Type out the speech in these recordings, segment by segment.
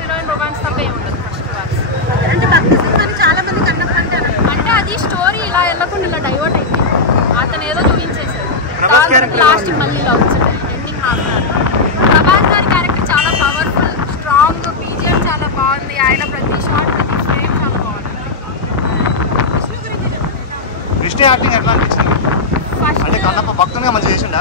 Heroine romance తప్ప ఏముండదు first wars. అంటే భక్తి సింగ్ చాలా మంది కన్నప్ప అంటే అది స్టోరీ ఇలా వెళ్ళకుండా ఇలా డైవర్ట్ అయింది. అతను ఏదో చూపించేసాడు లాస్ట్ మళ్ళీ ఇలా వచ్చింది ending half an hour. Prabhas గారి క్యారెక్టర్ చాలా పవర్ఫుల్, స్ట్రాంగ్, బీజిఎం చాలా బాగుంది. ఆయన ప్రతి షాట్ ప్రతి ఫ్రేమ్ చాలా బాగుంది. విష్ణు యాక్టింగ్ ఎట్లా అనిపించింది? అంటే కన్నప్ప భక్తుడిగా మంచి చేసిండా?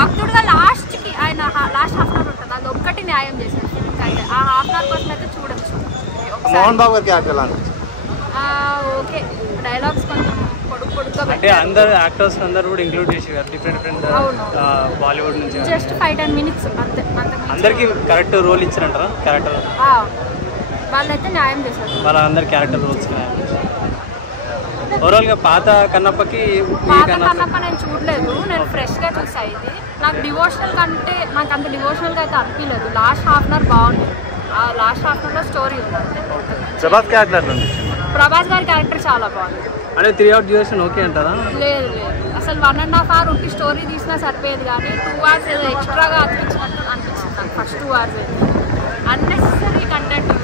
భక్తుడుగా లాస్ట్కి ఆయన లాస్ట్ హాఫ్ అన్ అవర్ ఉంటుంది, అది ఒక్కటి న్యాయం చేశారు. అంటే ఆ హాఫ్ అన్ అవర్ కోసం అయితే చూడొచ్చు. మోహన్ బాబు గారి క్యారెక్టర్ ఎలా అనిపించింది? ఓకే, డైలాగ్స్ కొంచెం పొడుగ్గా అంటే అందరు యాక్టర్స్ అందరూ కూడా ఇంక్లూడ్ చేసారు డిఫరెంట్ బాలీవుడ్ నుంచి. జస్ట్ 5-10 minutes అంతే. అందరికి కరెక్ట్ రోల్ ఇచ్చారంటారా? క్యారెక్టర్ వాళ్ళైతే న్యాయం చేశారు. వాళ్ళందరి క్యారెక్టర్ రోల్స్ ఓవరాల్ గా పాత కన్నప్పకి కన్నప్ప నేను చూడలేదు, నేను ఫ్రెష్గా చూసా. ఇది నాకు డివోషనల్ కంటే నాకు అంత డివోషనల్గా అయితే అనిపించలేదు. లాస్ట్ హాఫ్ అన్ అవర్ బాగుంది, ఆ లాస్ట్ హాఫ్ అన్ అవర్లో స్టోరీ ఉంది. ప్రభాస్ క్యారెక్టర్ ప్రభాస్ గారి క్యారెక్టర్ చాలా బాగుంది. అంటే 3 hours డ్యూరేషన్ ఓకే అంటారా? లేదు అసలు 1.5 hours ఉంటే స్టోరీ తీసినా సరిపోయేది, కానీ 2 hours ఏదో ఎక్స్ట్రాగా అనిపించినట్టు అనిపించింది నాకు. ఫస్ట్ 2 hours అన్నెసరీ కంటెంట్ ఉంది.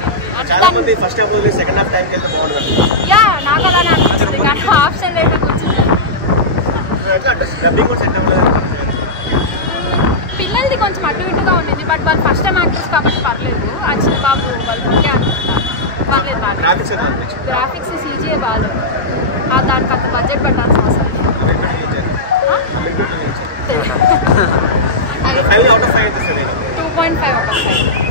యా నాకు అలానే అనిపించింది, కానీ ఆప్షన్ లేక కూర్చుంది. పిల్లలది కొంచెం అటు ఇటుగా ఉండింది, బట్ వాళ్ళు ఫస్ట్ టైం యాక్టర్స్ కాబట్టి పర్లేదు. అచ్చిన బాబు వాళ్ళు ఓకే అనుకుంటా, పర్లేదు బాగా. గ్రాఫిక్స్ CGI బాగాలేదు, దానికి అంత బడ్జెట్ పెట్టాల్సిన అవసరం లేదు. 2.5 out of 5.